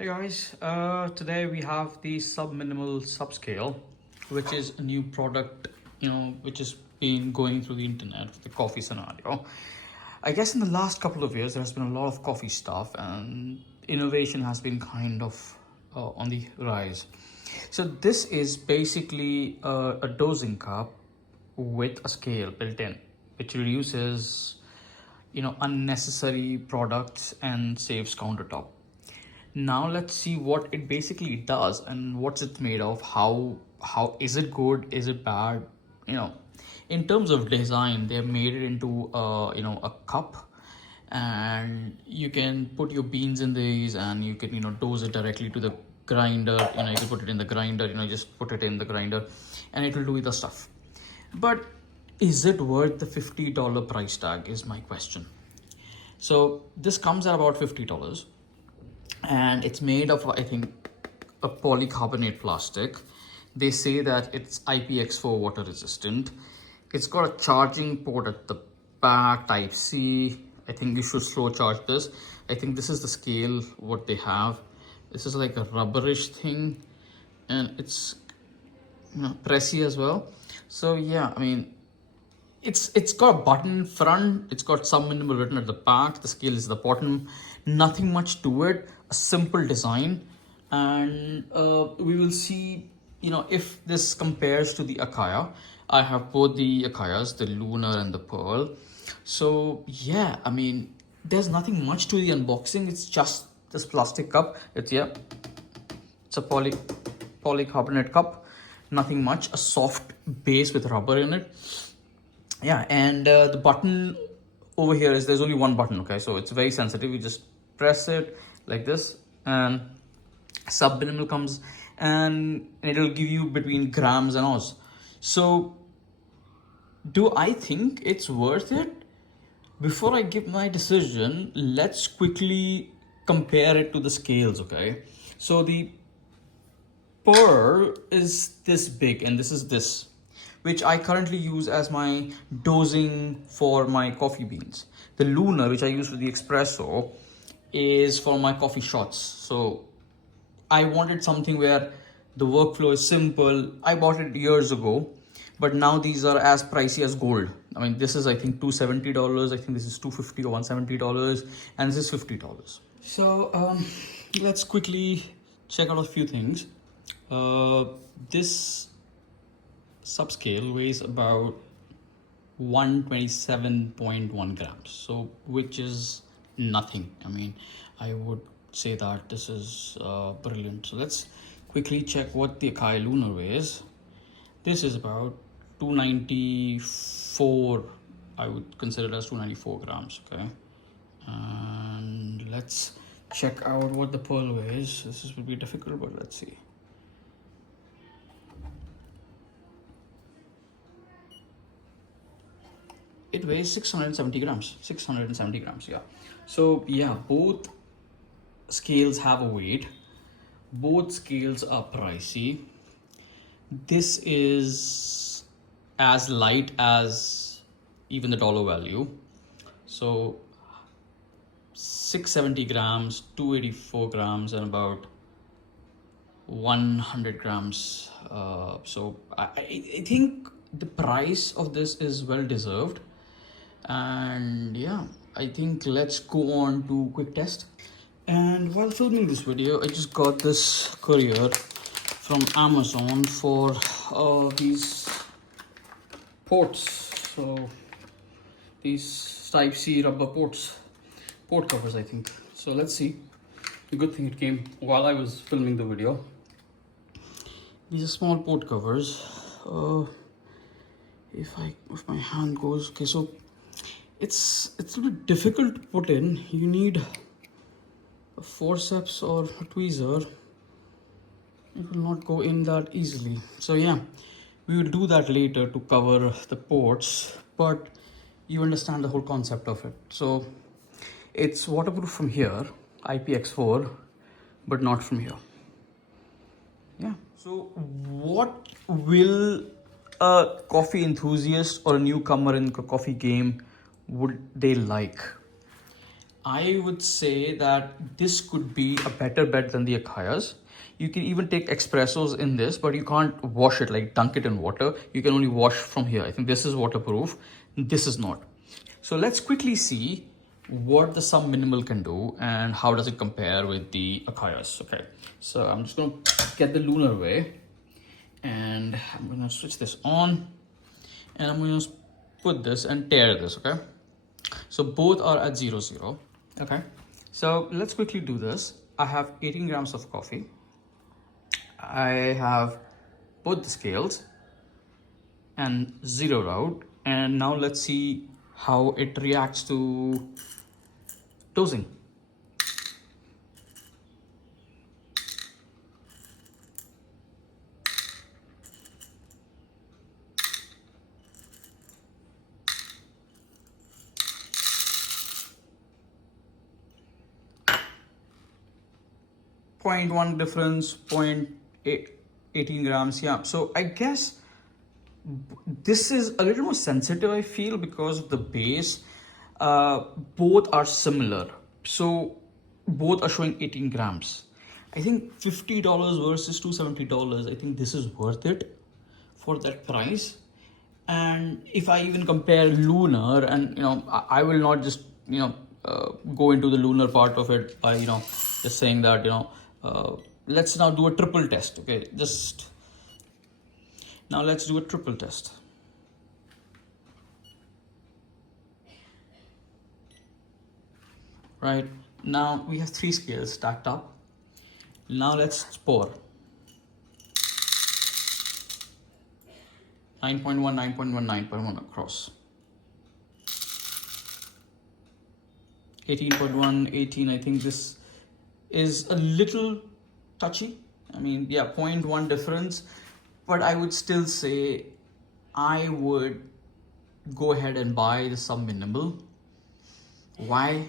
Hey guys, today we have the Subminimal subscale, which is a new product, which has been going through the internet for the coffee scenario. I guess in the last couple of years, there has been a lot of coffee stuff and innovation has been kind of on the rise. So this is basically a dosing cup with a scale built in, which reduces, unnecessary products and saves countertop. Now let's see what it basically does and what's it made of. How is it good? Is it bad? You know, in terms of design, they have made it into a cup, and you can put your beans in these, and you can dose it directly to the grinder. You can put it in the grinder. Just put it in the grinder, and it will do the stuff. But is it worth the $50 price tag? Is my question. So this comes at about $50, and it's made of, I think, a polycarbonate plastic. They say that it's IPX4 water resistant. It's got a charging port at the back, type C. I think you should slow charge this. I think this is the scale what they have. This is like a rubberish thing, and it's pressy as well. So yeah, I mean, it's got a button front, it's got Subminimal written at the back, the scale is the bottom, nothing much to it, a simple design. And we will see if this compares to the Acaia. I have both the Acaias, the Lunar and the Pearl. So yeah, I mean, there's nothing much to the unboxing. It's just this plastic cup. It's a polycarbonate cup, nothing much, a soft base with rubber in it. Yeah, and the button over here is, there's only one button. Okay, so it's very sensitive. You just press it like this, and Subminimal comes, and it'll give you between grams and oz. So do I think it's worth it? Before I give my decision, let's quickly compare it to the scales. Okay, so the Pearl is this big, and this is this, which I currently use as my dosing for my coffee beans. The Lunar, which I use for the espresso, is for my coffee shots. So I wanted something where the workflow is simple. I bought it years ago, but now these are as pricey as gold. I mean, this is, I think, $270. I think this is $250 or $170, and this is $50. So let's quickly check out a few things. This subscale weighs about 127.1 grams, so which is nothing. I mean, I would say that this is brilliant. So let's quickly check what the Acaia Lunar weighs. This is about 294. I would consider it as 294 grams. Okay, and let's check out what the Pearl weighs. This would be difficult, but let's see. It weighs 670 grams. 670 grams, yeah. So yeah, both scales have a weight. Both scales are pricey. This is as light as even the dollar value. So 670 grams, 284 grams, and about 100 grams. So I think the price of this is well deserved. And yeah, I think let's go on to quick test. And while filming this video, I just got this courier from Amazon for these ports. So these type C rubber port covers, I think. So let's see. The good thing it came while I was filming the video. These are small port covers. If my hand goes, okay, so it's a little bit difficult to put in. You need a forceps or a tweezer. It will not go in that easily. So yeah, we will do that later to cover the ports, but you understand the whole concept of it. So it's waterproof from here, IPX4, but not from here. Yeah. So what will a coffee enthusiast or a newcomer in the coffee game would they like? I would say that this could be a better bet than the Acaias. You can even take espressos in this, but you can't wash it, like dunk it in water. You can only wash from here. I think this is waterproof. This is not. So let's quickly see what the Submimimal can do and how does it compare with the Acaias. Okay, so I'm just going to get the Lunar away and I'm going to switch this on and I'm going to put this and tear this. Okay, so both are at 0, 0. Okay, so let's quickly do this. I have 18 grams of coffee. I have both the scales and zeroed out, and now let's see how it reacts to dosing. Point 0.1 difference, 0.18 grams. Yeah, so I guess this is a little more sensitive, I feel, because of the base. Both are similar, so both are showing 18 grams. I think $50 versus $270. I think this is worth it for that price. And if I even compare Lunar, and I will not just go into the Lunar part of it by just saying that let's now do a triple test. Okay, just now let's do a triple test. Right, now we have 3 scales stacked up. Now let's pour. 9.1, 9.1, 9.1 across. 18.1, 18. I think this is a little touchy. I mean, yeah, 0.1 difference, but I would still say I would go ahead and buy the Submimimal. Why?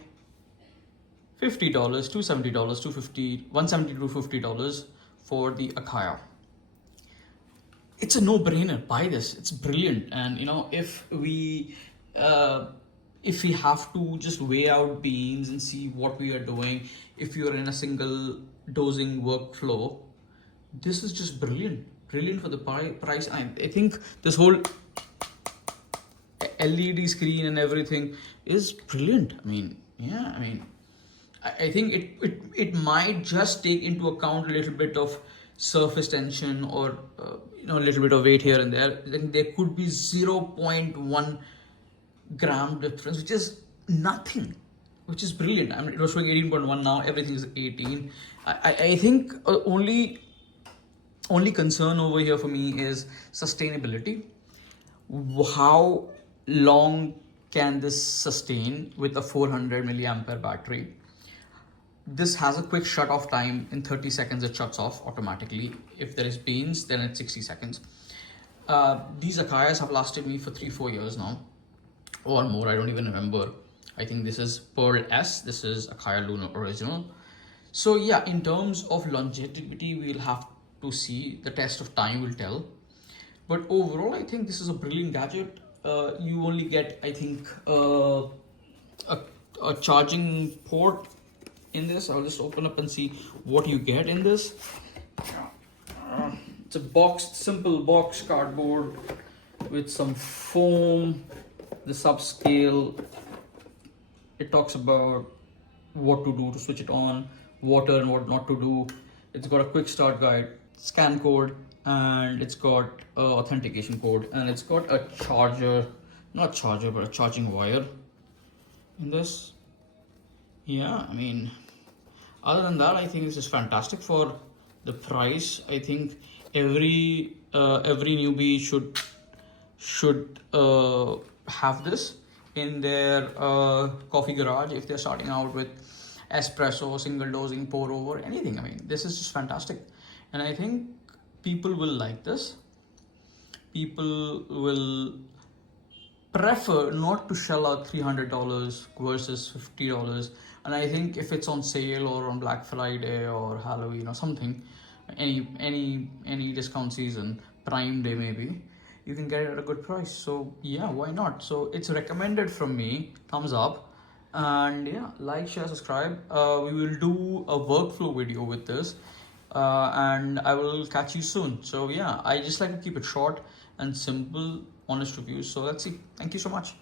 $50, $270, $250, $170 to $250 for the Acaia. It's a no-brainer. Buy this. It's brilliant. And if we have to just weigh out beans and see what we are doing, if you're in a single dosing workflow, this is just brilliant. Brilliant for the price. I think this whole LED screen and everything is brilliant. I mean, yeah, I think it might just take into account a little bit of surface tension or a little bit of weight here and there. Then there could be 0.1 gram difference, which is nothing, which is brilliant. I mean, it was showing 18.1, now everything is 18. I think only concern over here for me is sustainability. How long can this sustain with a 400 milliampere battery? This has a quick shut off time. In 30 seconds it shuts off automatically. If there is beans, then it's 60 seconds. These Acaias have lasted me for 3-4 years now, or more. I don't even remember. I think this is Pearl S, this is Acaia Lunar original. So yeah, in terms of longevity, we'll have to see. The test of time will tell. But overall, I think this is a brilliant gadget. You only get, I think, a charging port in this. I'll just open up and see what you get in this. It's a simple box cardboard with some foam, the subscale. It talks about what to do to switch it on, water and what not to do. It's got a quick start guide, scan code, and it's got authentication code, and it's got a charger, not charger, but a charging wire in this. Yeah, I mean, other than that, I think this is fantastic for the price. I think every newbie should have this in their coffee garage if they're starting out with espresso, single dosing, pour over, anything. I mean, this is just fantastic, and I think people will like this. People will prefer not to shell out $300 versus $50. And I think if it's on sale or on Black Friday or Halloween or something, any discount season, Prime Day maybe, you can get it at a good price. So yeah, why not? So it's recommended from me, thumbs up. And yeah, like, share, subscribe. We will do a workflow video with this, and I will catch you soon. So yeah, I just like to keep it short and simple, honest reviews. So let's see. Thank you so much.